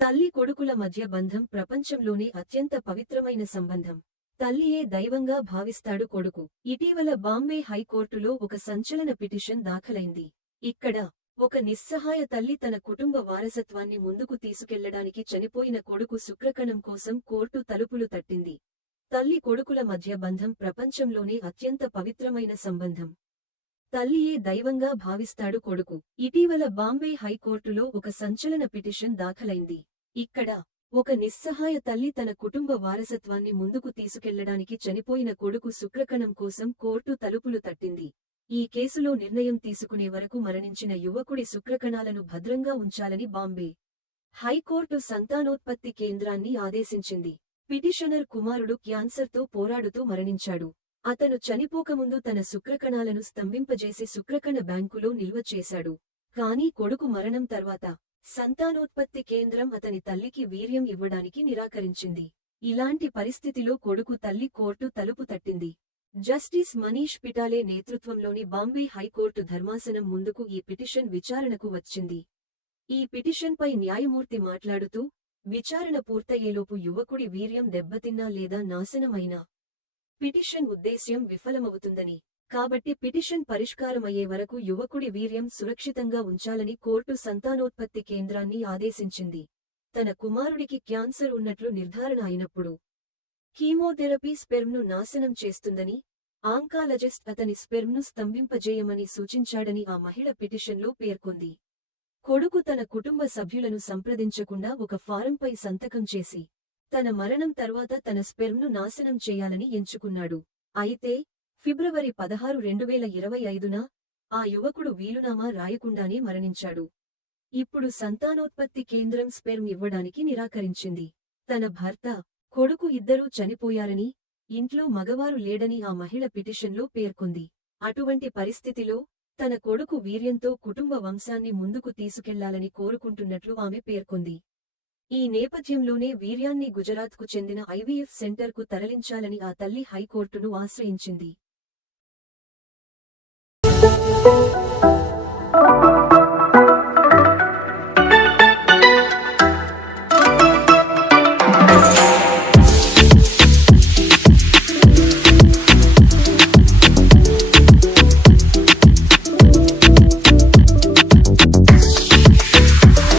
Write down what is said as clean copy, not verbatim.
తల్లి కొడుకుల మధ్య బంధం ప్రపంచంలోనే అత్యంత పవిత్రమైన సంబంధం. తల్లియే దైవంగా భావిస్తాడు కొడుకు. ఇటీవల బాంబే హైకోర్టులో ఒక సంచలన పిటిషన్ దాఖలైంది. ఇక్కడ ఒక నిస్సహాయ తల్లి తన కుటుంబ వారసత్వాన్ని ముందుకు తీసుకెళ్లడానికి చనిపోయిన కొడుకు శుక్రకణం కోసం కోర్టు తలుపులు తట్టింది. తల్లి కొడుకుల మధ్య బంధం ప్రపంచంలోనే అత్యంత పవిత్రమైన సంబంధం. తల్లియే దైవంగా భావిస్తాడు కొడుకు. ఇటీవల బాంబే హైకోర్టులో ఒక సంచలన పిటిషన్ దాఖలైంది. ఇక్కడ ఒక నిస్సహాయ తల్లి తన కుటుంబ వారసత్వాన్ని ముందుకు తీసుకెళ్లడానికి చనిపోయిన కొడుకు శుక్రకణం కోసం కోర్టు తలుపులు తట్టింది. ఈ కేసులో నిర్ణయం తీసుకునే వరకు మరణించిన యువకుడి శుక్రకణాలను భద్రంగా ఉంచాలని బాంబే హైకోర్టు సంతానోత్పత్తి కేంద్రాన్ని ఆదేశించింది. పిటిషనర్ కుమారుడు క్యాన్సర్తో పోరాడుతూ మరణించాడు. అతను చనిపోకముందు తన శుక్రకణాలను స్తంభింపజేసి శుక్రకణ బ్యాంకులో నిల్వ చేశాడు. కానీ కొడుకు మరణం తర్వాత సంతానోత్పత్తి కేంద్రం అతని తల్లికి వీర్యం ఇవ్వడానికి నిరాకరించింది. ఇలాంటి పరిస్థితిలో కొడుకు తల్లి కోర్టు తలుపు తట్టింది. జస్టిస్ మనీష్ పిటాలే నేతృత్వంలోని బాంబే హైకోర్టు ధర్మాసనం ముందుకు ఈ పిటిషన్ విచారణకు వచ్చింది. ఈ పిటిషన్పై న్యాయమూర్తి మాట్లాడుతూ, విచారణ పూర్తయ్యేలోపు యువకుడి వీర్యం దెబ్బతిన్నా లేదా నాశనమైనా పిటిషన్ ఉద్దేశ్యం విఫలమవుతుందని, కాబట్టి పిటిషన్ పరిష్కారమయ్యే వరకు యువకుడి వీర్యం సురక్షితంగా ఉంచాలని కోర్టు సంతానోత్పత్తి కేంద్రాన్ని ఆదేశించింది. తన కుమారుడికి క్యాన్సర్ ఉన్నట్లు నిర్ధారణ అయినప్పుడు కీమోథెరపీ స్పెర్మ్ను నాశనం చేస్తుందని, ఆంకాలజిస్ట్ అతని స్పెర్మ్ను స్తంభింపజేయమని సూచించాడని ఆ మహిళ పిటిషన్లో పేర్కొంది. కొడుకు తన కుటుంబ సభ్యులను సంప్రదించకుండా ఒక ఫారంపై సంతకం చేసి తన మరణం తర్వాత తన స్పెర్మ్ను నాశనం చేయాలని ఎంచుకున్నాడు. అయితే ఫిబ్రవరి 16, 2025న ఆ యువకుడు వీలునామా రాయకుండానే మరణించాడు. ఇప్పుడు సంతానోత్పత్తి కేంద్రం స్పెర్మ్ ఇవ్వడానికి నిరాకరించింది. తన భర్త, కొడుకు ఇద్దరూ చనిపోయారని, ఇంట్లో మగవారు లేడని ఆ మహిళ పిటిషన్లో పేర్కొంది. అటువంటి పరిస్థితిలో తన కొడుకు వీర్యంతో కుటుంబ వంశాన్ని ముందుకు తీసుకెళ్లాలని కోరుకుంటున్నట్లు ఆమె పేర్కొంది. ఈ నేపథ్యంలోనే వీర్యాన్ని గుజరాత్కు చెందిన ఐవీఎఫ్ సెంటర్కు తరలించాలని ఆ తల్లి హైకోర్టును ఆశ్రయించింది.